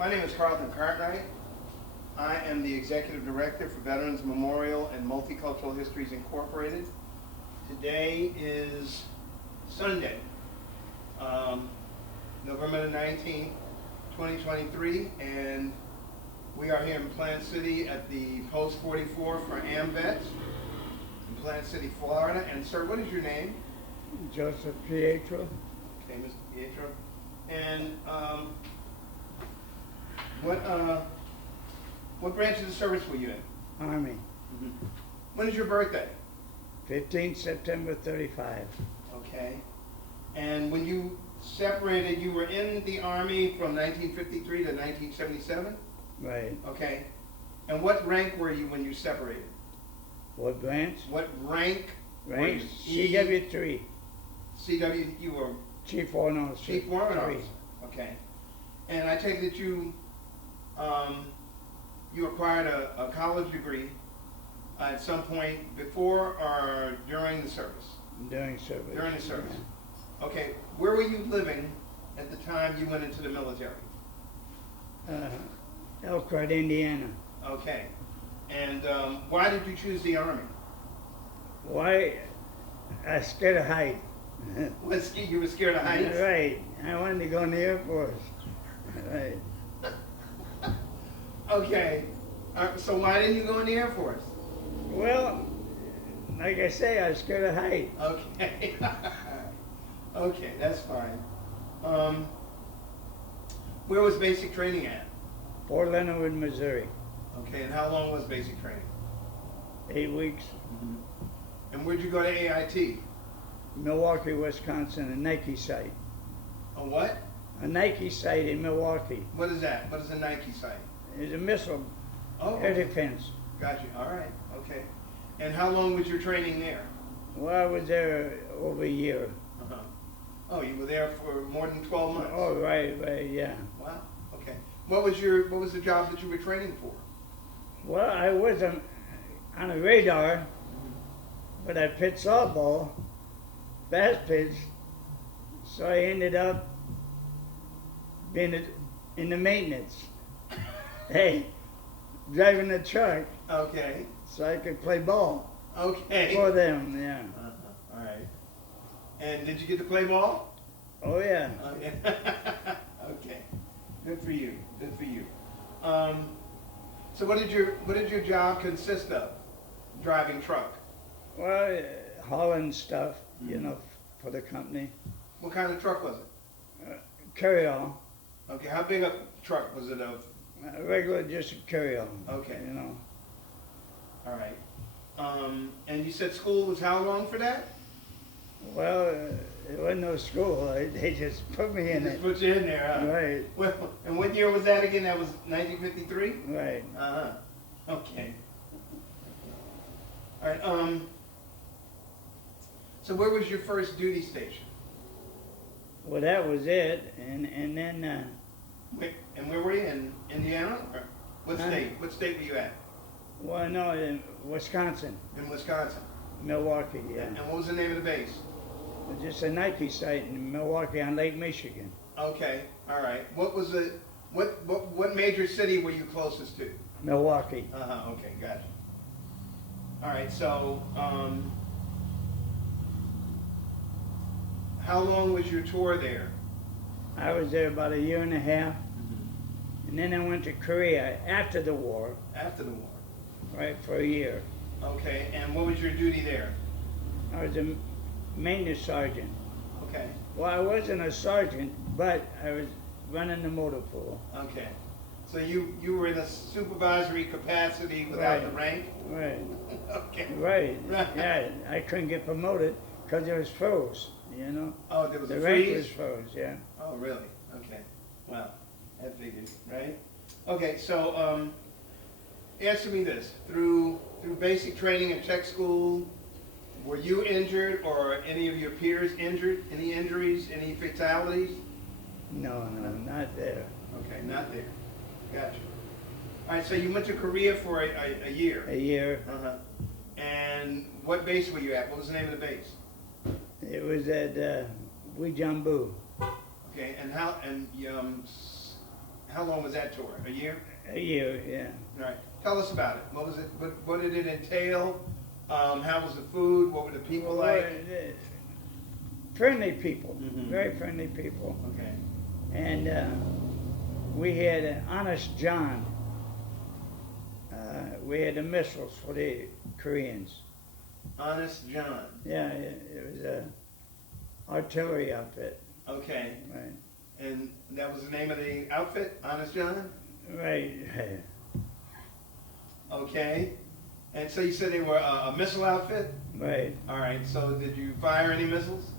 My name is Carlton Cartwright. I am the Executive Director for Veterans Memorial and Multicultural Histories Incorporated. Today is Sunday, November the 19th, 2023, and we are here in Plant City at the Post 44 for AMVET in Plant City, Florida. And sir, what is your name? Joseph Pietro. Okay, Mr. Pietro. And what branch of the service were you in? Army. Mm-hmm. When is your birthday? 15 September 35. Okay. And when you separated, you were in the Army from 1953 to 1977? Right. Okay. And what rank were you when you separated? What branch? What rank? Rank Were you? CW3. CW, you were Chief Warrant Officer. Chief Warrant 3. Officer. Okay. And I take it you acquired a college degree at some point before or during the service? During service. During the service. Okay. Where were you living at the time you went into the military? Elkhart, Indiana. Okay. And why did you choose the Army? Why? I was scared of height. You were scared of heights? Right. I wanted to go in the Air Force. Right. Okay. So why didn't you go in the Air Force? Well, like I say, I was scared of height. Okay. Okay, that's fine. Where was basic training at? Fort Leonard, Missouri. Okay, and how long was basic training? 8 weeks. Mm-hmm. And where'd you go to AIT? Milwaukee, Wisconsin, a Nike site. A what? A Nike site in Milwaukee. What is that? What is a Nike site? It's a missile air Okay. defense. Got you. All right. Okay. And how long was your training there? Well, I was there over a year. Uh-huh. Oh, you were there for more than 12 months. Oh, right, yeah. Wow. Okay. What was the job that you were training for? Well, I was on a radar, but I pitched softball, fast pitch, so I ended up being in the maintenance. Hey, driving the truck Okay. so I could play ball Okay. for them, yeah. Uh-huh. All right. And did you get to play ball? Oh, yeah. Okay. Okay. Good for you. Good for you. So what did your job consist of? Driving truck. Well, hauling stuff, you know, for the company. What kind of truck was it? Carry on. Okay. How big a truck was it of? Regular, just a carry on. Okay. You know. All right. And you said school was how long for that? Well, it wasn't no school. They just put me in Just it. put you in there, huh? Right, Well, and what year was that again? That was 1953? right. Uh-huh. Okay. All right. So where was your first duty station? Well, that was it. And then, And where were you? In Indiana? Or what Huh? state? What state were you at? well, no, in Wisconsin, In Wisconsin. Milwaukee, yeah. And what was the name of the base? Just a Nike site in Milwaukee on Lake Michigan. Okay. All right. What major city were you closest to? Milwaukee. Uh-huh. Okay. Gotcha. All right. So, how long was your tour there? I was there about a year and a half. And then I went to Korea after the war, After the war. right, for a year. Okay. And what was your duty there? I was a maintenance sergeant. Okay. Well, I wasn't a sergeant, but I was running the motor pool. Okay. So you were in a supervisory capacity without Right. the rank? Right, Okay. right. Yeah, I couldn't get promoted because it was froze, you know. Oh, there was The a rank freeze? was froze, yeah. Oh, really? Okay. Wow. That figured, right? Okay, so answer me this. Through basic training and tech school, were you injured or any of your peers injured? Any injuries, any fatalities? No, not there. Okay, not there. Gotcha. All right, so you went to Korea for a year. A year. Uh-huh. And what base were you at? What was the name of the base? It was at Wijambu. Okay, and how how long was that tour? A year? A year, yeah. All right. Tell us about it. What was it? What did it entail? How was the food? What were the people like? Friendly people, Mhm. very friendly people. Okay. And we had an Honest John. We had the missiles for the Koreans. Honest John. Yeah, it was a artillery outfit. Okay. Right. And that was the name of the outfit, Honest John? Right. Okay. And so you said they were a missile outfit? Right. All right. So did you fire any missiles?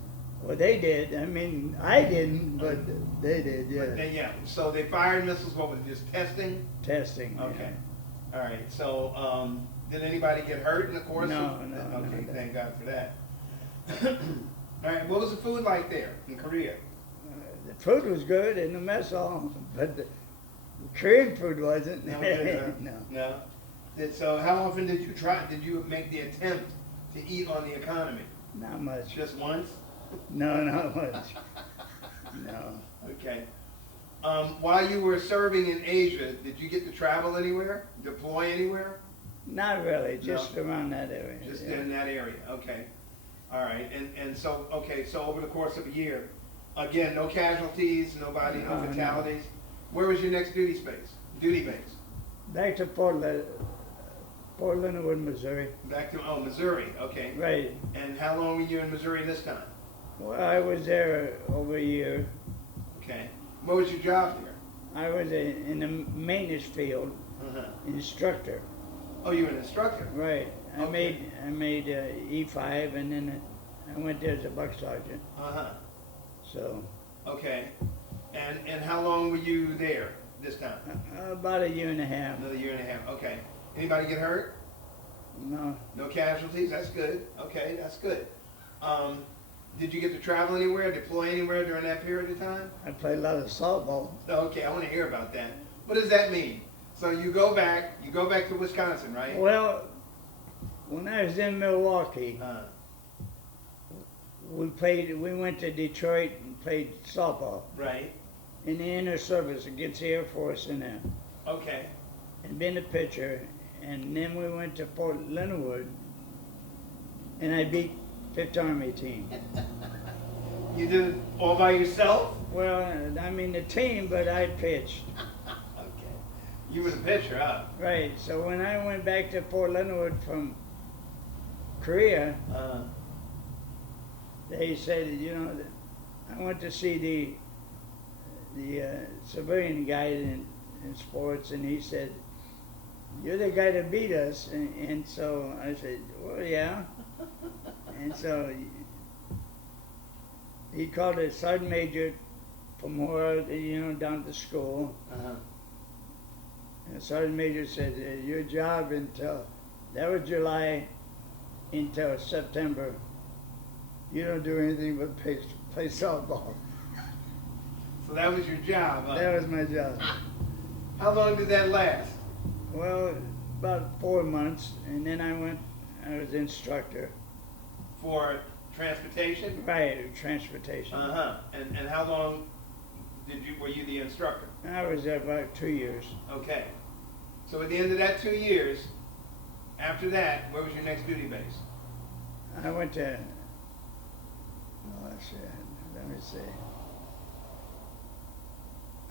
Well, they did. I mean, I didn't, but they did. Yeah. But yeah. So they fired missiles. What was it? Just testing? Testing. Okay. All right. So did anybody get hurt in the course? No, of, no, Okay. no. Thank God for that. All right. What was the food like there in Korea? The food was good in the mess hall, but the Korean food wasn't. No. Good, huh? No. No. So how often did you try? Did you make the attempt to eat on the economy? Not much. Just once? No, not much. No. Okay. While you were serving in Asia, did you get to travel anywhere? Deploy anywhere? Not really, just No. around that area. Just yeah. in that area, okay. All right, and so, okay, so over the course of a year, again, no casualties, no No. fatalities. Where was your next duty base? Back to Port Leonard, Missouri. Back to, Missouri, okay. Right. And how long were you in Missouri this time? Well, I was there over a year. Okay. What was your job there? I was in the maintenance field, Uh-huh. instructor. Oh, you were an instructor? Right. I Okay. made E5, and then I went there as a buck sergeant. Uh-huh. So Okay. And how long were you there this time? about a year and a half. Another year and a half, okay. Anybody get hurt? No, No casualties, that's good. Okay, that's good. Did you get to travel anywhere, deploy anywhere during that period of time? I played a lot of softball. Okay, I want to hear about that. What does that mean? So you go back to Wisconsin, right? Well, when I was in Milwaukee, we went to Detroit and played softball Right. in the inner service against the Air Force in there, Okay. and been a pitcher. And then we went to Fort Leonard, and I beat Fifth Army team. You did it all by yourself? Well, I mean the team, but I pitched. Okay. You were the pitcher, huh? Right. So when I went back to Fort Leonard from Korea, they said, I went to see the civilian guy in sports, and he said, "You're the guy that beat us." And so I said, "Well, yeah." And so he called a sergeant major from where, down to school. Uh-huh. And the sergeant major said, "Your job that was July, until September, you don't do anything but play softball." So that was your job, huh? That was my job. How long did that last? Well, about 4 months, and then I was instructor. For transportation? Right, transportation. Uh-huh. And how long were you the instructor? I was there about 2 years. Okay. So at the end of that 2 years, after that, where was your next duty base? I went to, let's see, let me see.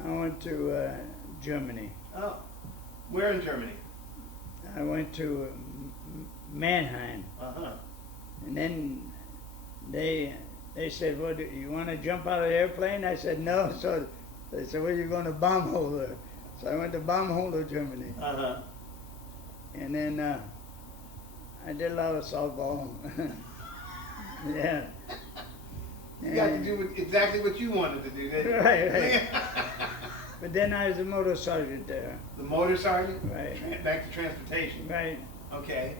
I went to Germany. Oh. Where in Germany? I went to Mannheim. Uh-huh. And then they said, "Well, do you want to jump out of the airplane?" I said, "No." So they said, "Well, you're going to Baumholder." So I went to Baumholder, Germany. Uh-huh. And then I did a lot of softball. Yeah. You got to do exactly what you wanted to do, didn't you? Right. But then I was a motor sergeant there. The motor sergeant? Right. Back to transportation. Right. Okay.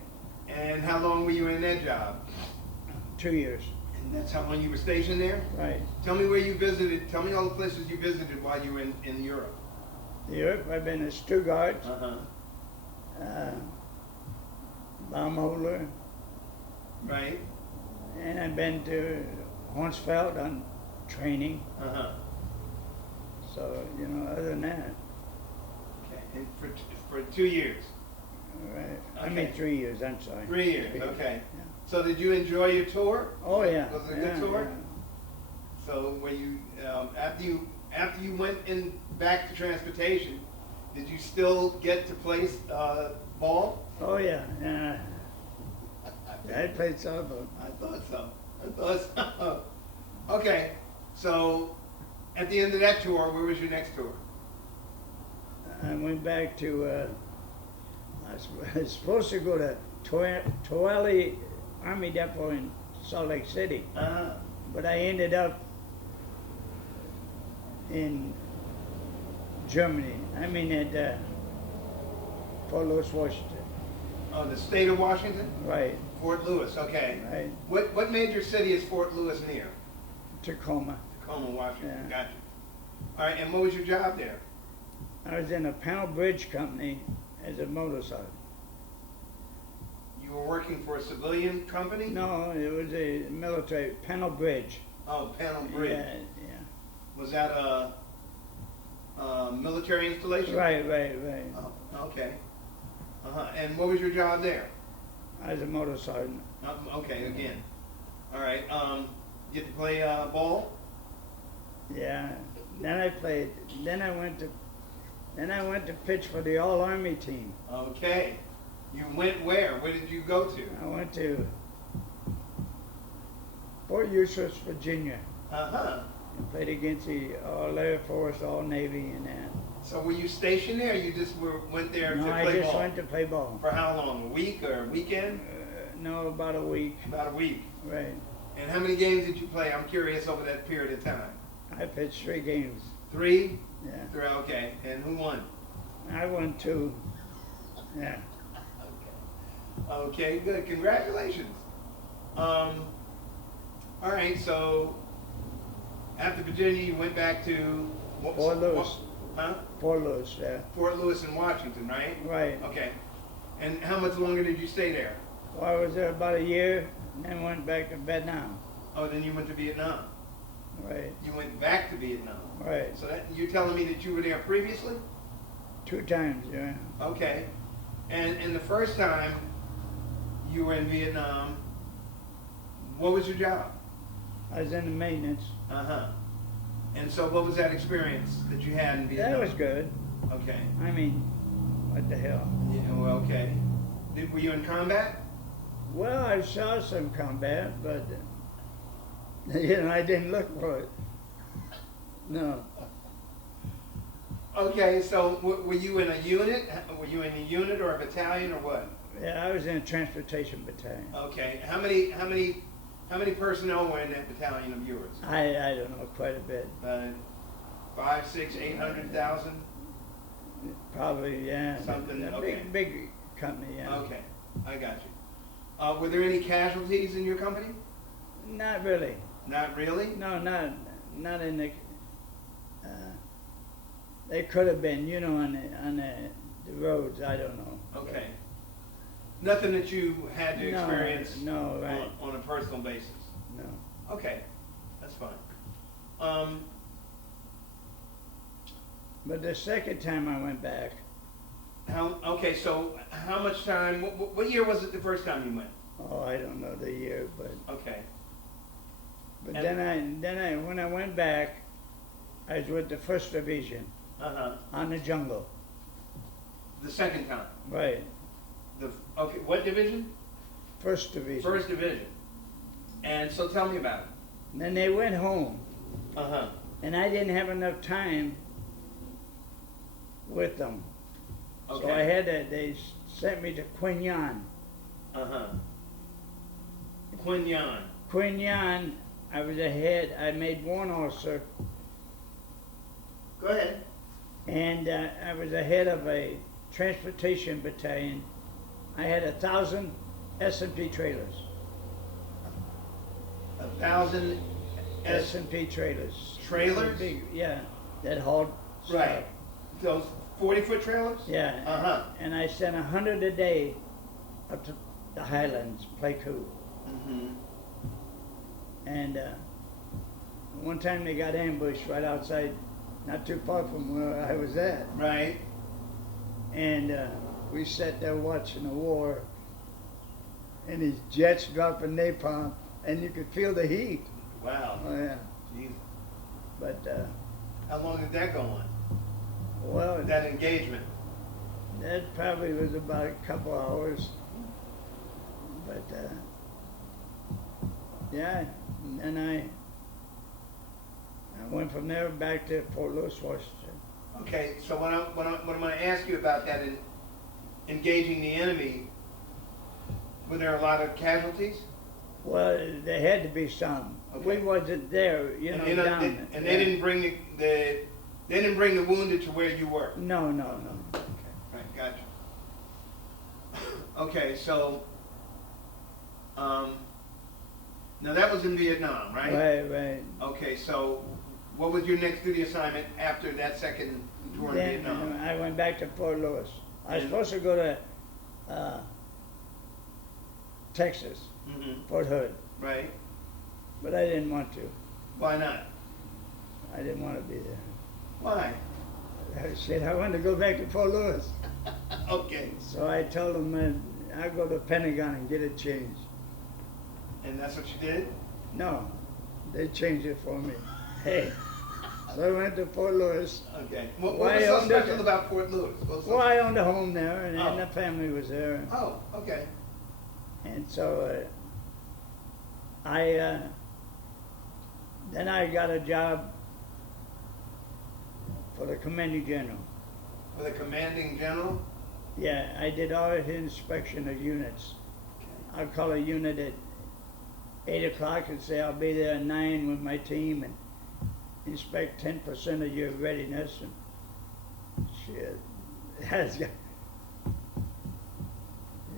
And how long were you in that job? 2 years. And that's how long you were stationed there? Right. Tell me where you visited. Tell me all the places you visited while you were in Europe. Europe, I've been to Stuttgart, Uh-huh. Baumholder, Right? and I've been to Hornsfeld on training. Uh-huh. So, other than that. And for 2 years. Right. I Okay. mean 3 years. I'm sorry. 3 years. 3 years. Okay. Yeah. So did you enjoy your tour? Oh yeah. Was it a yeah, good tour? yeah. So when you after you went in back to transportation, did you still get to play ball? Oh yeah. Yeah. I played softball. I thought so. I thought so. Okay. So at the end of that tour, where was your next tour? I went back to. I was supposed to go to Tooele Army Depot in Salt Lake City, but I ended up in Germany. I mean at Fort Lewis, Washington. Oh, the state of Washington? Right. Fort Lewis, okay. Right. What major city is Fort Lewis near? Tacoma. Tacoma, Washington. Yeah. Gotcha. All right, and what was your job there? I was in a panel bridge company as a motorcycle. You were working for a civilian company? No, it was a military panel bridge. Oh, panel bridge. Yeah, yeah. Was that a military installation? Right. Oh, okay. And what was your job there? I was a motorcycle. Okay, again. All right. You get to play ball? Yeah. Then I played. Then I went to pitch for the All Army team. Okay. You went where? Where did you go to? I went to Fort Eustis, Virginia. Uh-huh. I played against the All Air Force, All Navy, and that. So were you stationed there, or you just went there to No, play I just ball? went to play ball. For how long? A week or a weekend? No, about a week. About a week. Right. And how many games did you play? I'm curious over that period of time. I pitched 3 games. 3? Yeah. 3, okay. And who won? I won 2. Yeah. Okay, good. Congratulations. All right, so after Virginia, you went back to Fort Lewis. Huh? Fort Lewis, yeah. Fort Lewis in Washington, right? Right. Okay. And how much longer did you stay there? Well, I was there about a year, and then went back to Vietnam. Oh, then you went to Vietnam. Right. You went back to Vietnam. Right. So that, you're telling me that you were there previously? 2 times, yeah. Okay. And the first time you were in Vietnam, what was your job? I was in the maintenance. Uh-huh. And so what was that experience that you had in Vietnam? That was good. Okay. I mean, what the hell? Yeah, well, okay. Were you in combat? Well, I saw some combat, but, I didn't look for it. No. Okay, so were you in a unit? Were you in a unit or a battalion or what? Yeah, I was in a transportation battalion. Okay. How many personnel were in that battalion of yours? I don't know, quite a bit. 5, 6, 800,000? Probably, yeah. Something, A okay. big company, yeah. Okay, I got you. Were there any casualties in your company? Not really. Not really? No, not in the. They could have been, on the roads. I don't know. Okay. Nothing that you had to experience No, right. on a personal basis? No. Okay, that's fine. But the second time I went back, Okay, so how much time, what year was it the first time you went? oh, I don't know the year, but Okay. but And- then I when I went back, I was with the 1st Division Uh-huh. on the jungle. The second time? Right. Okay, what division? 1st Division. First division. And so tell me about it. And then they went home, Uh-huh. and I didn't have enough time with them. Okay. So they sent me to Quin Yan. Uh-huh. Quin Yan. Quin Yan, I was ahead. I made 1 officer, Go ahead. and I was ahead of a transportation battalion. I had 1,000 S&P trailers. 1,000 S&P trailers. Trailers? Big, yeah, that hauled stuff. Right. Those 40-foot trailers? Yeah. Uh-huh. And I sent 100 a day up to the Highlands, Pleiku. Mm-hmm. And one time they got ambushed right outside, not too far from where I was at. Right. and we sat there watching the war, and these jets dropping napalm, and you could feel the heat. Wow. Oh yeah, Jeez. but How long did that go on? well, That engagement? that probably was about a couple hours. But yeah, and then I went from there back to Fort Lewis, Washington. Okay, so what I'm going to ask you about that in engaging the enemy, were there a lot of casualties? Well, there had to be some. Okay. We wasn't there, you know, down there. And they didn't bring they didn't bring the wounded to where you were. No, no, no. Okay, right, gotcha. Okay, so now that was in Vietnam, right? Right, right. Okay, so what was your next duty assignment after that second tour in Then Vietnam? I went back to Fort Lewis. I was And- supposed to go to Texas, Mm-hmm. Fort Hood, Right. but I didn't want to. Why not? I didn't want to be there. Why? I said I wanted to go back to Fort Lewis. Okay. So I told them I'd go to the Pentagon and get it changed. And that's what you did? No, they changed it for me. Hey, so I went to Fort Lewis. Okay. What Why was so owned it? special about Fort Lewis? What was so Well, I owned a home there, and Oh. the family was there. Oh, okay. And so then I got a job for the commanding general. For the commanding general? Yeah, I did all the inspection of units. Okay. I'd call a unit at 8 o'clock and say I'll be there at 9 with my team and inspect 10% of your readiness. And shit,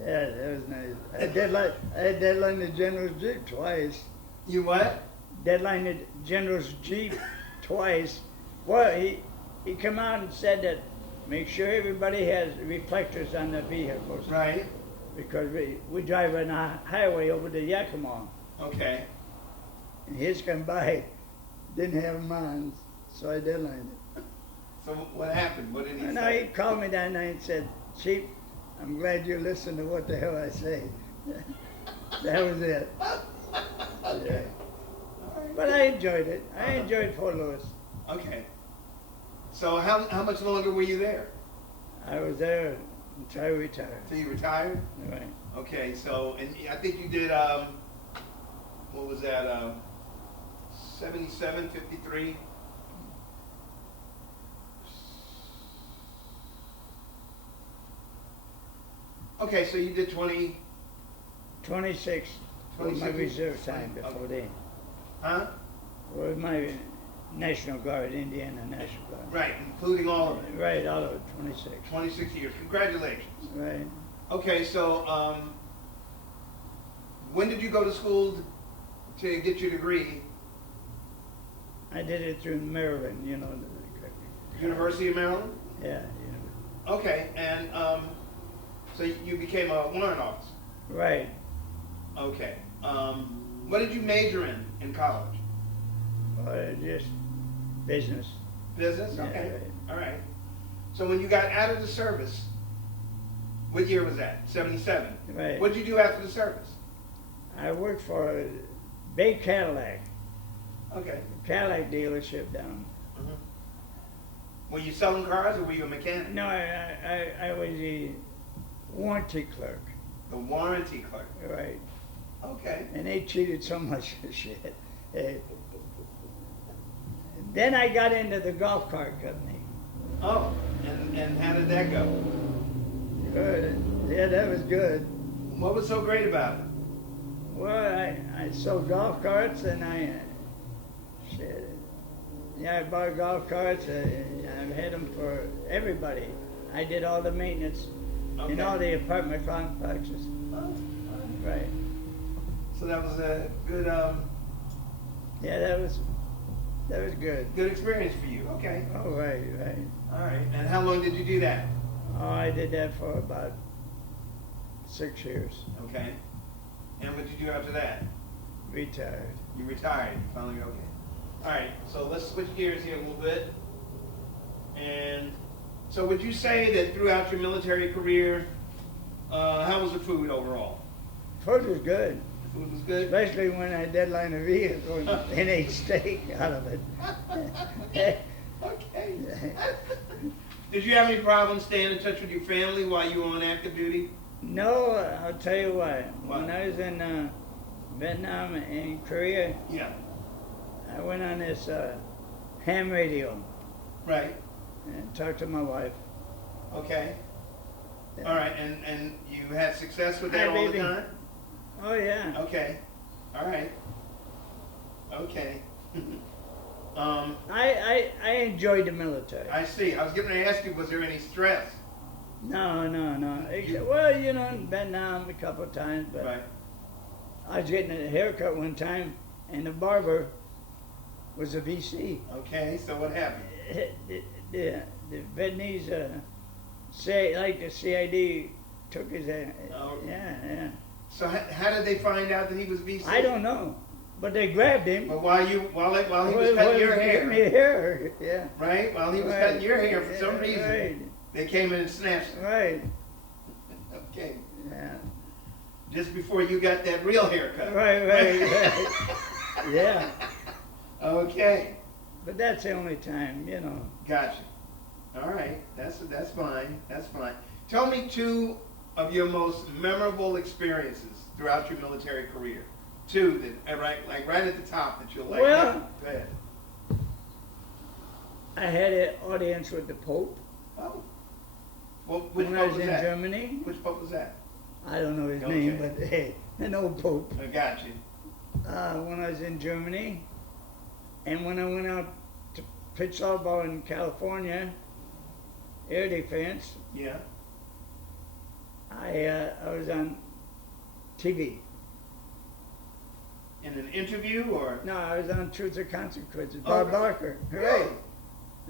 yeah, that was nice. I deadlined the general's jeep twice. You what? Deadlined the general's jeep twice. Well, he come out and said that make sure everybody has reflectors on their vehicles. Right. Because we drive on a highway over to Yakima. Okay. And his come by, didn't have them on, so I deadlined it. So what happened? What did he And say? he called me that night and said, Chief, I'm glad you listened to what the hell I say. That was it. Okay. But I enjoyed it. I enjoyed Fort Lewis. Okay. So how much longer were you there? I was there until I retired. Till you retired? Right. Okay, so, and I think you did, what was that, 77, 53? Okay, so you did 20, 26 was my 26 reserve time before then. huh? Was my National Guard, Indiana National Guard. Right, including all of it. Right, all of it, 26. 26 years. Congratulations. Right. Okay, so when did you go to school to get your degree? I did it through Maryland, you know. University of Maryland? Yeah, yeah. Okay, and so you became a warrant officer. Right. Okay. What did you major in college? Just business. Business? Yeah, Okay. right. All right. So when you got out of the service, what year was that? 77. Right. What did you do after the service? I worked for a big Cadillac Okay. dealership down. Mhm. Were you selling cars or were you a mechanic? No, I was a warranty clerk. The warranty clerk. Right. Okay. And they cheated so much of shit. Then I got into the golf cart company. Oh, and how did that go? Good. Yeah, that was good. What was so great about it? Well, I sold golf carts and shit. Yeah, I bought golf carts. I've had them for everybody. I did all the maintenance in all the apartment complexes. Oh, Right. so that was a good Yeah, that was good. good experience for you. Okay. Oh, right, right. All right. And how long did you do that? Oh, I did that for about 6 years. Okay. And what did you do after that? Retired. You retired. You finally okay. All right. So let's switch gears here a little bit. And So would you say that throughout your military career, how was the food overall? Food was good, Food was good? especially when I deadline a vehicle and ate steak out of it. Okay. Did you have any problems staying in touch with your family while you were on active duty? No, I'll tell you what. What? When I was in Vietnam and Korea, Yeah. I went on this ham radio Right. and talked to my wife. Okay. Yeah. All right. And you had success with that Hi, all the baby. time? Oh yeah. Okay. All right. Okay. I enjoyed the military. I see. I was getting to ask you, was there any stress? No. Well, you know, in Vietnam a couple of times, but Right. I was getting a haircut one time, and the barber was a VC. Okay. So what happened? The Vietnamese, like the CID, took his. Oh. Yeah. So how did they find out that he was VC? I don't know, but they grabbed him. But while he was cutting your Giving me hair, hair, yeah. right? While he was Right. cutting your hair, for some Yeah, reason, right. they came in and snatched it. Right. Okay. Yeah. Just before you got that real haircut. Right. Yeah. Okay. But that's the only time, you know. Gotcha. All right. That's fine. That's fine. Tell me two of your most memorable experiences throughout your military career. Two that right at the top that you'll like. Well- Go ahead. I had an audience with the Pope Oh. Well, which when I pope was was in that? Germany. Which pope was that? I don't know his Okay. name, but hey, an old Pope. I got you. When I was in Germany, and when I went out to pitch softball in California, air defense, Yeah. I was on TV. In an interview or? No, I was on Truth or Consequences. Oh, Bob really? Barker. Really? Right.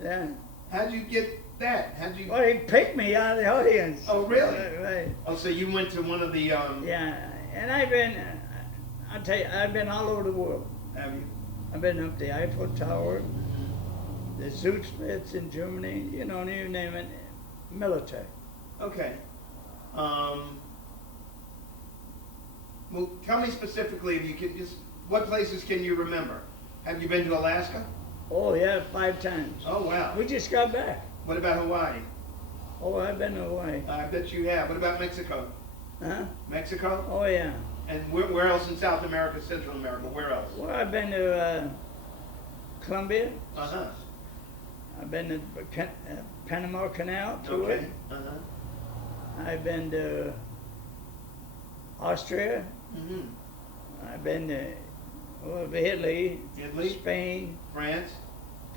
Yeah. How'd you get that? How'd you? Well, he picked me out of the audience. Oh, really? Right. Oh, so you went to one of the Yeah, and I've been, I'll tell you, I've been all over the world. Have you? I've been up the Eiffel Tower, the Zugspitze in Germany, you know, you name it, military. Okay. Well, tell me specifically if you can just what places can you remember? Have you been to Alaska? Oh, yeah, 5 times. Oh, wow. We just got back. What about Hawaii? Oh, I've been to Hawaii. I bet you have. What about Mexico? Huh? Mexico? Oh, yeah. And where else in South America, Central America? Where else? Well, I've been to Colombia. Uh-huh. I've been to Panama Canal tour. Okay. Uh-huh. I've been to Austria. Mm-hmm. I've been to Italy, Italy? Spain, France?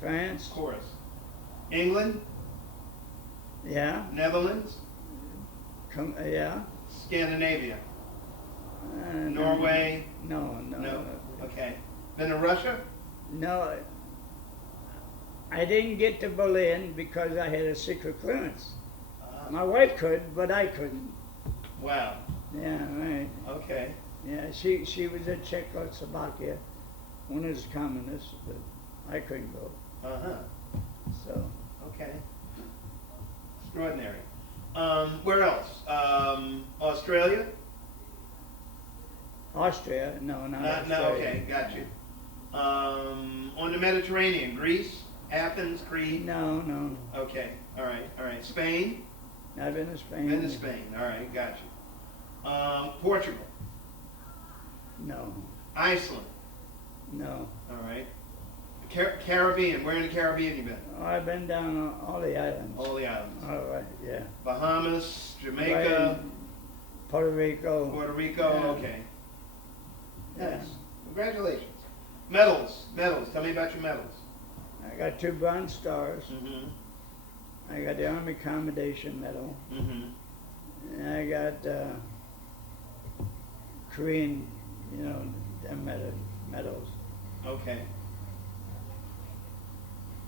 France. Of course. England? Yeah. Netherlands? Yeah. Scandinavia? No. Norway? No. Okay. Been to Russia? No. I didn't get to Berlin because I had a secret clearance. My wife could, but I couldn't. Wow. Yeah, right. Okay. Yeah, she was in Czechoslovakia, one of the communists, but I couldn't go. Uh-huh. So Okay. Extraordinary. Where else? Australia? Austria, no, not No, Australia. okay, got you. On the Mediterranean, Greece, Athens, Crete? No. Okay, all right. Spain? I've been to Spain. Been to Spain, all right, got you. Portugal? No. Iceland? No. All right. Caribbean, where in the Caribbean you been? Oh, I've been down on all the islands. All the islands. All right, yeah. Bahamas, Jamaica, Right. Puerto Rico. Puerto Rico, Yeah. okay. Yeah. Nice. Congratulations. Medals. Tell me about your medals. I got 2 Bronze Stars. Mm-hmm. I got the Army Commendation Medal. Mm-hmm. And I got Korean, them medals. Okay.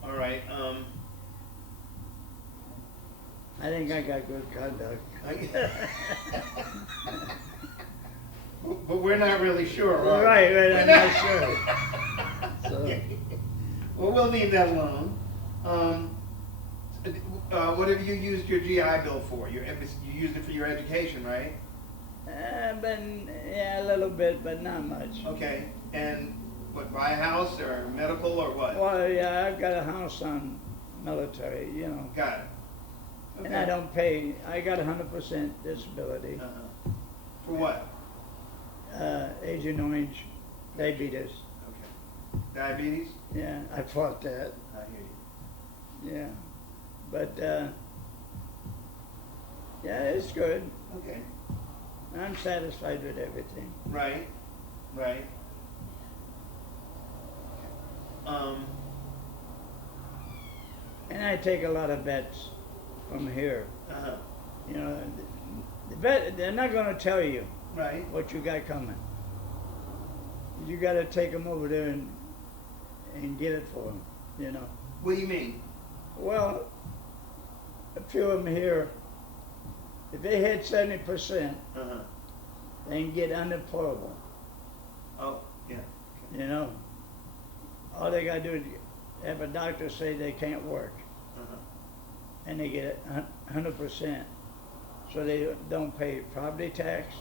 All right. I think I got good conduct. But we're not really sure, are we? Right, I'm not sure. So, Well, we'll leave that alone. What have you used your GI Bill for? You used it for your education, right? But yeah, a little bit, but not much. Okay. And what, buy a house or medical or what? Well, yeah, I've got a house on military, Got it. Okay. and I don't pay. I got 100% disability. Uh-huh. For what? Agent Orange, diabetes. Okay. Diabetes? Yeah, I fought that. I hear you. Yeah, but yeah, it's good. Okay. I'm satisfied with everything. Right. Right. And I take a lot of bets from here. Uh-huh. You know, the bet, they're not going to tell you Right. what you got coming. You got to take them over there and get it for them, What do you mean? Well, a few of them here, if they hit 70%, Uh-huh. they can get unemployable, Oh, yeah. All they got to do is have a doctor say they can't work, Uh-huh. and they get 100%. So they don't pay property tax.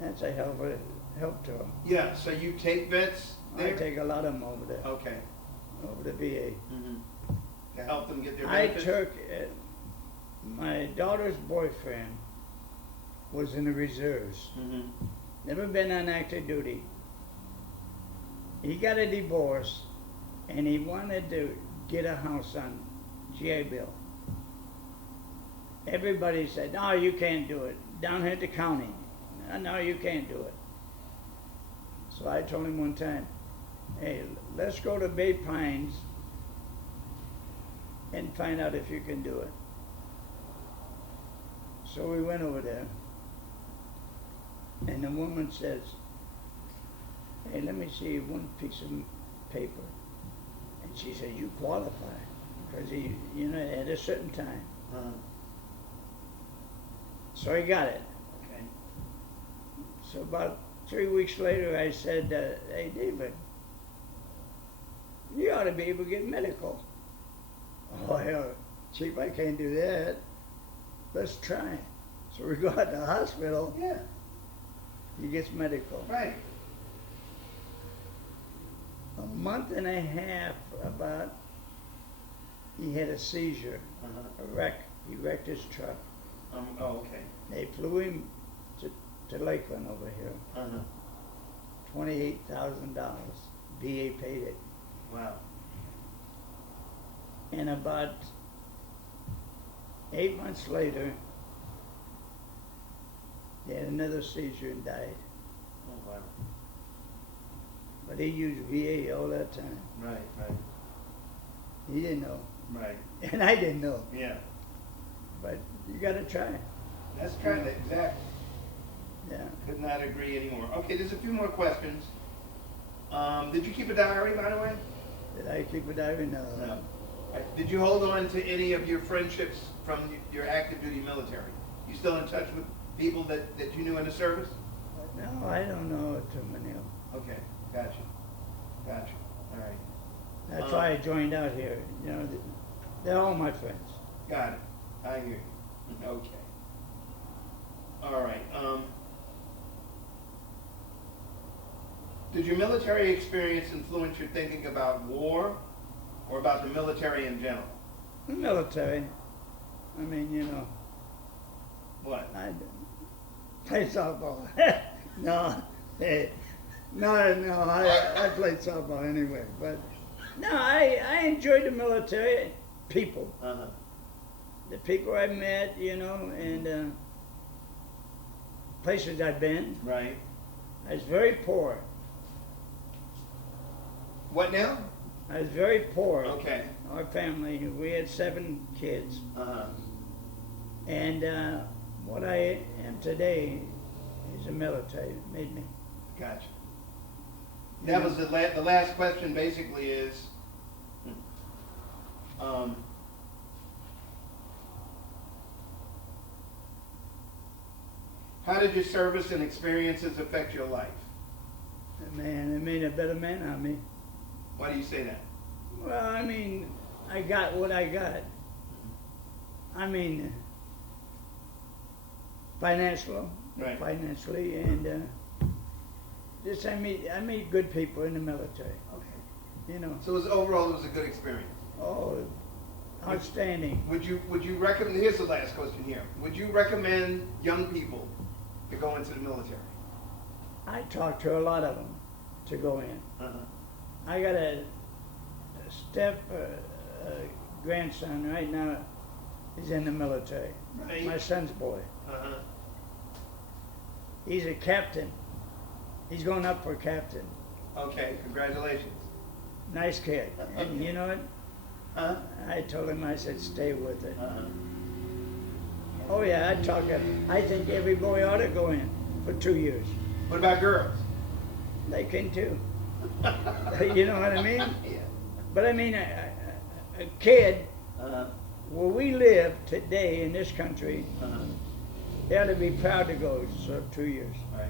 That's a hell of a help to them. Yeah, so you take vets there? I take a lot of them over there, Okay. over the VA. Mm-hmm. To help them get their I benefits? took, my daughter's boyfriend was in the reserves. Mm-hmm. Never been on active duty. He got a divorce, and he wanted to get a house on GI Bill. Everybody said, no, you can't do it. Down here at the county, no, you can't do it. So I told him one time, hey, let's go to Bay Pines and find out if you can do it. So we went over there, and the woman says, hey, let me see one piece of paper. And she said, you qualify, because at a certain time. Uh-huh. So he got it. Okay. So about 3 weeks later, I said, hey, David, you ought to be able to get medical. Oh, hell, Chief, I can't do that. Let's try. So we go out to the hospital. Yeah. He gets medical. Right. A month and a half about, he had a seizure, Uh-huh. a wreck. He wrecked his truck. Oh, okay. They flew him to Lakeland over here. Uh-huh. $28,000. VA paid it. Wow. And about 8 months later, he had another seizure and died. Oh, wow. But he used VA all that time. Right, right, He didn't know. right. And I didn't know. Yeah. But you got to try. That's kind of exactly. Yeah. Could not agree anymore. Okay, there's a few more questions. Did you keep a diary, by the way? Did I keep a diary? No. No. Did you hold on to any of your friendships from your active duty military? You still in touch with people that you knew in the service? No, I don't know too many of them. Okay, gotcha. Gotcha. All right. That's why I joined out here. They're all my friends. Got it. I hear you. Okay. All right. Did your military experience influence your thinking about war or about the military in general? The military. I mean, What? I play softball. No, hey, no, I played softball anyway. But no, I enjoyed the military people. Uh-huh. The people I met, and places I've been. Right. I was very poor. What now? I was very poor. Okay. Our family, we had 7 kids. Uh-huh. And what I am today is the military. It made me. Gotcha. That was the last question. Basically, is how did your service and experiences affect your life? Man, it made a better man out of me. Why do you say that? Well, I mean, I got what I got. I mean, financially, Right. financially, and just I meet good people in the military. Okay. You know, So overall, it was a good experience. oh, outstanding. Would you recommend? Here's the last question here. Would you recommend young people to go into the military? I talked to a lot of them to go in. Uh-huh. I got a step grandson right now. He's in the military. Right. My son's boy. Uh-huh. He's a captain. He's going up for captain. Okay. Congratulations. Nice kid. And you know what? Huh? I told him, I said, stay with it. Uh-huh. Oh yeah, I think every boy ought to go in for 2 years. What about girls? They can too. You know what I mean? Yeah. But I mean, a kid, Uh-huh. where we live today in this country, Uh-huh. they ought to be proud to go 2 years. Right.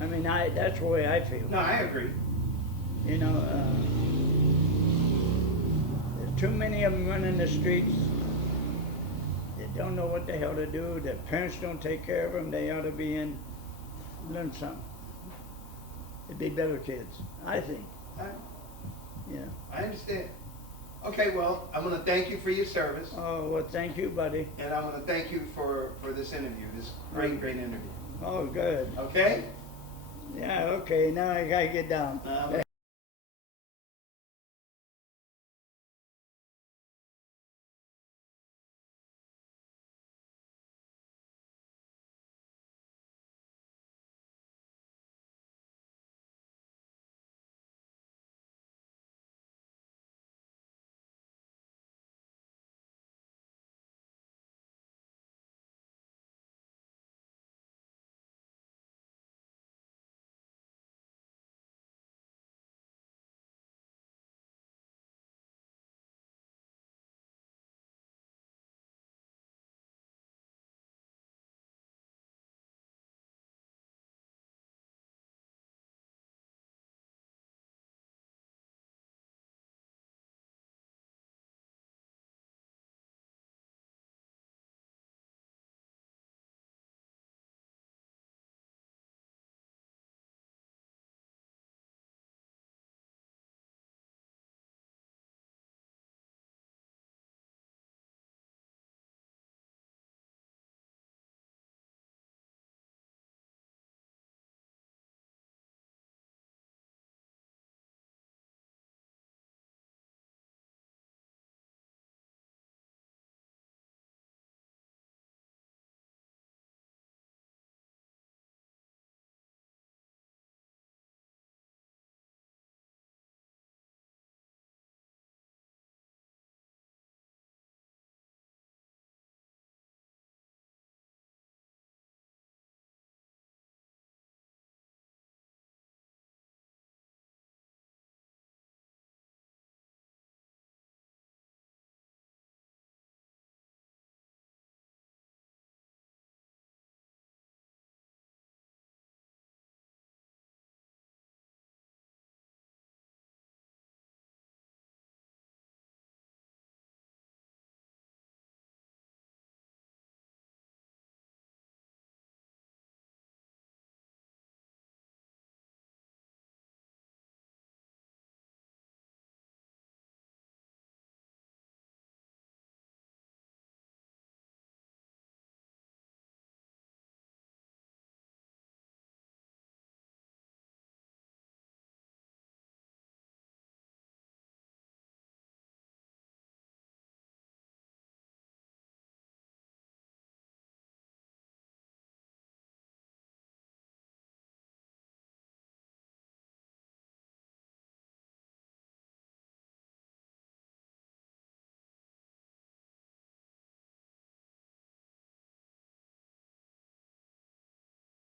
I mean, that's the way I feel. No, I agree. You know, there's too many of them running the streets. They don't know what the hell to do. Their parents don't take care of them. They ought to be in, learn something. They'd be better kids, I think. Yeah. I understand. Okay, well, I'm going to thank you for your service, Oh, well, thank you, buddy. and I'm going to thank you for this interview, this great interview. Oh, good. Okay? Yeah, okay, now I gotta get down.